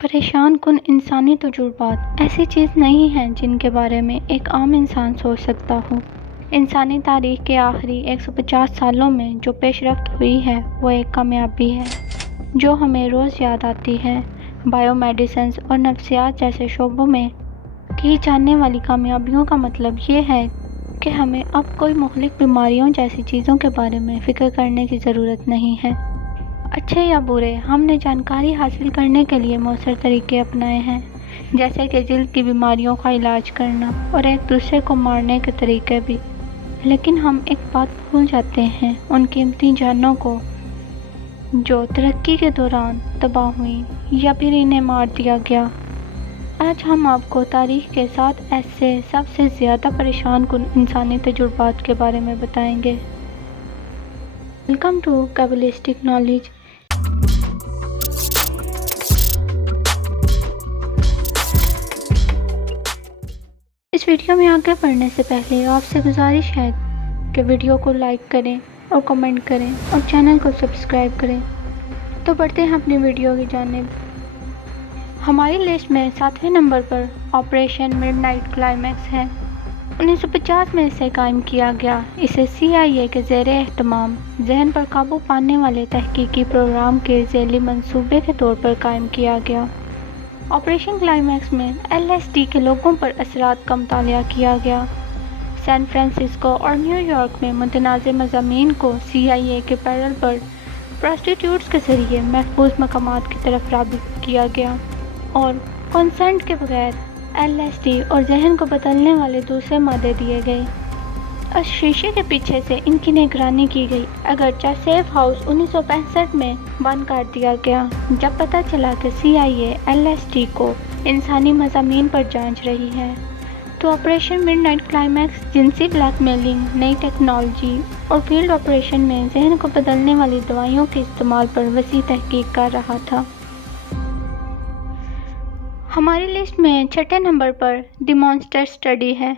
پریشان کن انسانی تجربات ایسی چیز نہیں ہیں جن کے بارے میں ایک عام انسان سوچ سکتا ہو۔ انسانی تاریخ کے آخری 150 سالوں میں جو پیش رفت ہوئی ہے وہ ایک کامیابی ہے جو ہمیں روز یاد آتی ہے۔ بائیو میڈیسنز اور نفسیات جیسے شعبوں میں کی جانے والی کامیابیوں کا مطلب یہ ہے کہ ہمیں اب کوئی مہلک بیماریوں جیسی چیزوں کے بارے میں فکر کرنے کی ضرورت نہیں ہے۔ اچھے یا برے، ہم نے جانکاری حاصل کرنے کے لیے مؤثر طریقے اپنائے ہیں، جیسے کہ جلد کی بیماریوں کا علاج کرنا اور ایک دوسرے کو مارنے کے طریقے بھی۔ لیکن ہم ایک بات بھول جاتے ہیں، ان قیمتی جانوں کو جو ترقی کے دوران تباہ ہوئیں یا پھر انہیں مار دیا گیا۔ آج ہم آپ کو تاریخ کے 7 ایسے سب سے زیادہ پریشان کن انسانی تجربات کے بارے میں بتائیں گے۔ Welcome to cabalistic knowledge. اس ویڈیو میں آگے بڑھنے سے پہلے آپ سے گزارش ہے کہ ویڈیو کو لائک کریں اور کمنٹ کریں اور چینل کو سبسکرائب کریں۔ تو بڑھتے ہیں اپنی ویڈیو کی جانب۔ ہماری لسٹ میں 7ویں نمبر پر آپریشن مڈ نائٹ کلائمیکس ہے۔ 1950 میں اسے قائم کیا گیا۔ اسے CIA کے زیر اہتمام ذہن پر قابو پانے والے تحقیقی پروگرام کے ذیلی منصوبے کے طور پر قائم کیا گیا۔ آپریشن کلائمیکس میں LSD کے لوگوں پر اثرات کا مطالعہ کیا گیا۔ سین فرانسسکو اور نیو یارک میں متنازع مضامین کو CIA کے پیرول پر پراسٹیٹیوٹس کے ذریعے محفوظ مقامات کی طرف رابط کیا گیا اور کنسنٹ کے بغیر LSD اور ذہن کو بدلنے والے دوسرے مادے دیے گئے۔ اس شیشے کے پیچھے سے ان کی نگرانی کی گئی، اگرچہ سیف ہاؤس 1965 میں بند کر دیا گیا جب پتہ چلا کہ CIA LSD کو انسانی مضامین پر جانچ رہی ہے۔ تو آپریشن مڈ نائٹ کلائمیکس جنسی بلیک میلنگ، نئی ٹیکنالوجی اور فیلڈ آپریشن میں ذہن کو بدلنے والی دوائیوں کے استعمال پر وسیع تحقیق کر رہا تھا۔ ہماری لسٹ میں 6 نمبر پر دی مانسٹر اسٹڈی ہے۔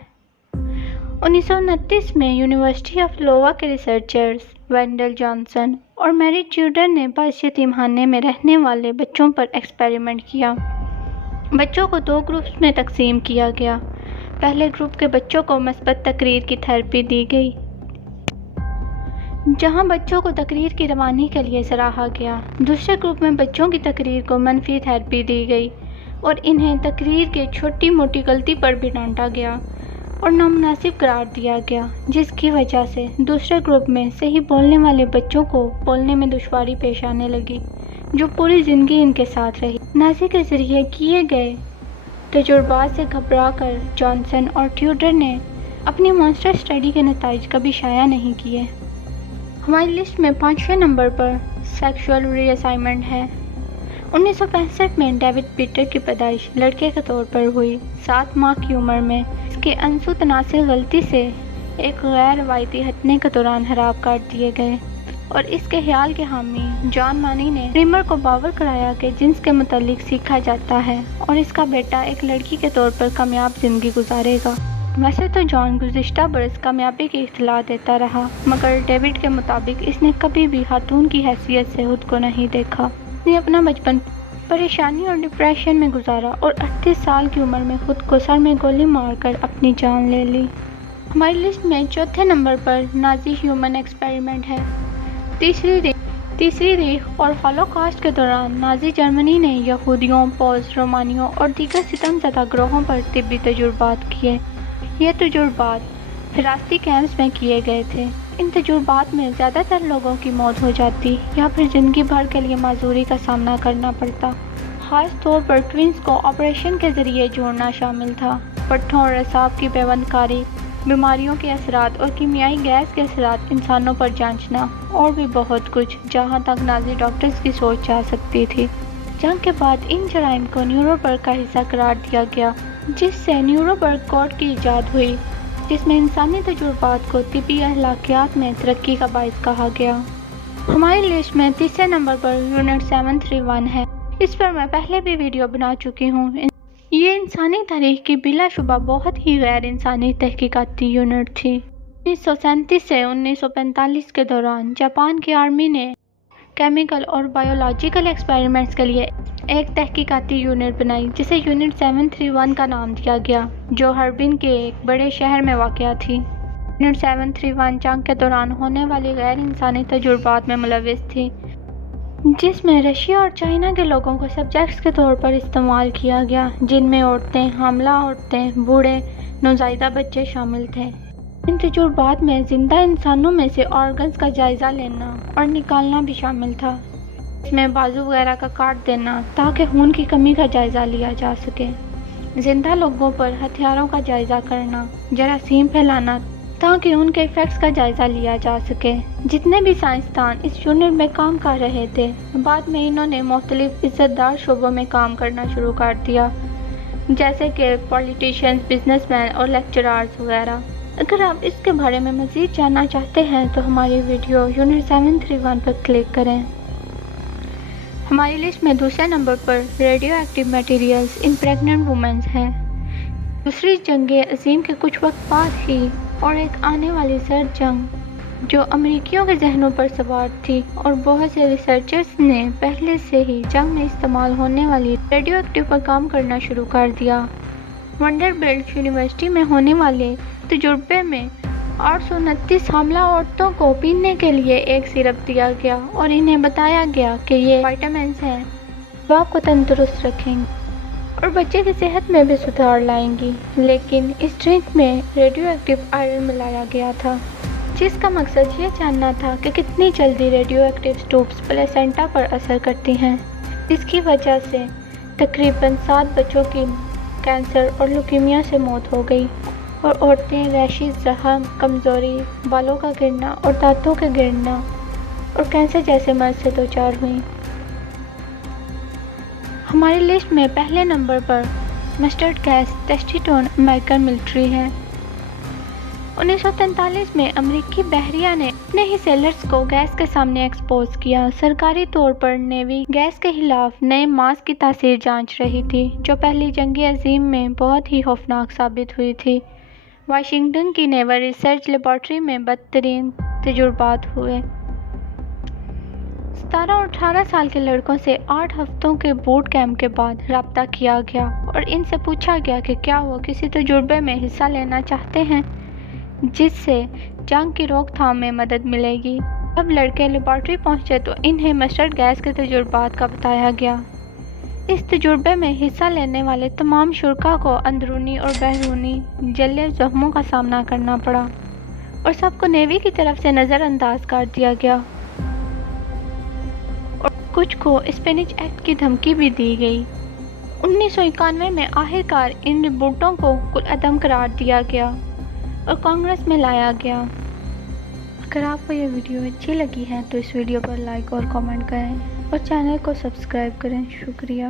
1929 میں یونیورسٹی آف لووا کے ریسرچرز وینڈل جانسن اور میری ٹیوڈر نے باعث یتیم خانے میں رہنے والے بچوں پر ایکسپیریمنٹ کیا۔ بچوں کو 2 گروپس میں تقسیم کیا گیا۔ پہلے گروپ کے بچوں کو مثبت تقریر کی تھراپی دی گئی، جہاں بچوں کو تقریر کی روانی کے لیے سراہا گیا۔ دوسرے گروپ میں بچوں کی تقریر کو منفی تھراپی دی گئی اور انہیں تقریر کے چھوٹی موٹی غلطی پر بھی ڈانٹا گیا اور نامناسب قرار دیا گیا، جس کی وجہ سے دوسرے گروپ میں صحیح بولنے والے بچوں کو بولنے میں دشواری پیش آنے لگی، جو پوری زندگی ان کے ساتھ رہی۔ نازی کے ذریعے کیے گئے تجربات سے گھبرا کر جانسن اور ٹیوڈر نے اپنی مانسٹر اسٹڈی کے نتائج کبھی شائع نہیں کیے۔ ہماری لسٹ میں 5ویں نمبر پر سیکشول ری اسائنمنٹ ہے۔ 1965 میں ڈیوڈ پیٹر کی پیدائش لڑکے کے طور پر ہوئی۔ 7 ماہ کی عمر میں اس کے انسو تناسل غلطی سے ایک غیر روایتی ختنے کے دوران خراب کر دیے گئے اور اس کے خیال کے حامی جان مانی نے ریمر کو باور کرایا کہ جنس کے متعلق سیکھا جاتا ہے اور اس کا بیٹا ایک لڑکی کے طور پر کامیاب زندگی گزارے گا۔ ویسے تو جان گزشتہ برس کامیابی کی اطلاع دیتا رہا، مگر ڈیوڈ کے مطابق اس نے کبھی بھی خاتون کی حیثیت سے خود کو نہیں دیکھا۔ اس نے اپنا بچپن پریشانی اور ڈپریشن میں گزارا اور 38 سال کی عمر میں خود کو سر میں گولی مار کر اپنی جان لے لی۔ ہماری لسٹ میں 4 نمبر پر نازی ہیومن ایکسپیریمنٹ ہے۔ تیسری ریخ اور ہولوکاسٹ کے دوران نازی جرمنی نے یہودیوں، پولز، رومانیوں اور دیگر ستم زدہ گروہوں پر طبی تجربات کیے۔ یہ تجربات حراستی کیمپس میں کیے گئے تھے۔ ان تجربات میں زیادہ تر لوگوں کی موت ہو جاتی یا پھر زندگی بھر کے لیے معذوری کا سامنا کرنا پڑتا۔ خاص طور پر ٹوینز کو آپریشن کے ذریعے جوڑنا شامل تھا۔ پٹھوں اور اعصاب کی پیوند کاری، بیماریوں کے اثرات اور کیمیائی گیس کے اثرات انسانوں پر جانچنا اور بھی بہت کچھ، جہاں تک نازی ڈاکٹرز کی سوچ جا سکتی تھی۔ جنگ کے بعد ان جرائم کو نیورنبرگ کا حصہ قرار دیا گیا، جس سے نیورنبرگ کوڈ کی ایجاد ہوئی، جس میں انسانی تجربات کو طبی اخلاقیات میں ترقی کا باعث کہا گیا۔ ہماری لسٹ میں 3 نمبر پر یونٹ 731 ہے۔ اس پر میں پہلے بھی ویڈیو بنا چکی ہوں۔ یہ انسانی تاریخ کی بلا شبہ بہت ہی غیر انسانی تحقیقاتی یونٹ تھی۔ 1937 سے 1945 کے دوران جاپان کی آرمی نے کیمیکل اور بایولوجیکل ایکسپیریمنٹس کے لیے ایک تحقیقاتی یونٹ بنائی جسے یونٹ 731 کا نام دیا گیا، جو ہربن کے ایک بڑے شہر میں واقع تھی۔ یونٹ 731 جنگ کے دوران ہونے والی غیر انسانی تجربات میں ملوث تھی، جس میں رشیا اور چائنا کے لوگوں کو سبجیکٹس کے طور پر استعمال کیا گیا، جن میں عورتیں، حاملہ عورتیں، بوڑھے، نوزائیدہ بچے شامل تھے۔ ان تجربات میں زندہ انسانوں میں سے آرگنز کا جائزہ لینا اور نکالنا بھی شامل تھا، اس میں بازو وغیرہ کا کاٹ دینا تاکہ خون کی کمی کا جائزہ لیا جا سکے، زندہ لوگوں پر ہتھیاروں کا جائزہ کرنا، جراثیم پھیلانا تاکہ ان کے ایفیکٹس کا جائزہ لیا جا سکے۔ جتنے بھی سائنسدان اس یونٹ میں کام کر رہے تھے، بعد میں انہوں نے مختلف عزت دار شعبوں میں کام کرنا شروع کر دیا، جیسے کہ پولیٹیشینز، بزنس مین اور لیکچرارز وغیرہ۔ اگر آپ اس کے بارے میں مزید جاننا چاہتے ہیں تو ہماری ویڈیو یونٹ 731 پر کلک کریں۔ ہماری لسٹ میں دوسرے نمبر پر ریڈیو ایکٹیو میٹیریلز ان پریگننٹ وومنز ہے۔ دوسری جنگ عظیم کے کچھ وقت بعد ہی اور ایک آنے والی سرد جنگ جو امریکیوں کے ذہنوں پر سوار تھی، اور بہت سے ریسرچرز نے پہلے سے ہی جنگ میں استعمال ہونے والی ریڈیو ایکٹیو پر کام کرنا شروع کر دیا۔ ونڈربلٹ یونیورسٹی میں ہونے والے تجربے میں 829 حاملہ عورتوں کو پینے کے لیے ایک سیرپ دیا گیا اور انہیں بتایا گیا کہ یہ وائٹامنز ہیں جو آپ کو تندرست رکھیں گے اور بچے کی صحت میں بھی سدھار لائیں گی، لیکن اس ڈرنک میں ریڈیو ایکٹیو آئرن ملایا گیا تھا، جس کا مقصد یہ جاننا تھا کہ کتنی جلدی ریڈیو ایکٹیو ٹیوبس پلیسینٹا پر اثر کرتی ہیں، جس کی وجہ سے تقریباً 7 بچوں کی کینسر اور لیوکیمیا سے موت ہو گئی، اور عورتیں ریشز، زخم، کمزوری، بالوں کا گرنا اور دانتوں کے گرنا اور کینسر جیسے مرض سے دوچار ہوئیں۔ ہماری لسٹ میں پہلے نمبر پر مسٹرڈ گیس ٹیسٹیٹون امریکن ملٹری ہے۔ 1943 میں امریکی بحریہ نے اپنے ہی سیلرز کو گیس کے سامنے ایکسپوز کیا۔ سرکاری طور پر نیوی گیس کے خلاف نئے ماسک کی تاثیر جانچ رہی تھی، جو پہلی جنگ عظیم میں بہت ہی خوفناک ثابت ہوئی تھی۔ واشنگٹن کی نیول ریسرچ لیبارٹری میں بدترین تجربات ہوئے۔ 17 اور 18 سال کے لڑکوں سے 8 ہفتوں کے بوٹ کیمپ کے بعد رابطہ کیا گیا اور ان سے پوچھا گیا کہ کیا وہ کسی تجربے میں حصہ لینا چاہتے ہیں جس سے جنگ کی روک تھام میں مدد ملے گی۔ جب لڑکے لیبارٹری پہنچے تو انہیں مسٹرڈ گیس کے تجربات کا بتایا گیا۔ اس تجربے میں حصہ لینے والے تمام شرکاء کو اندرونی اور بیرونی جلے زخموں کا سامنا کرنا پڑا اور سب کو نیوی کی طرف سے نظر انداز کر دیا گیا، اور کچھ کو اسپینش ایکٹ کی دھمکی بھی دی گئی۔ 1991 میں آخر کار ان رپورٹوں کو کالعدم قرار دیا گیا اور کانگریس میں لایا گیا۔ اگر آپ کو یہ ویڈیو اچھی لگی ہے تو اس ویڈیو پر لائک اور کامنٹ کریں اور چینل کو سبسکرائب کریں۔ شکریہ۔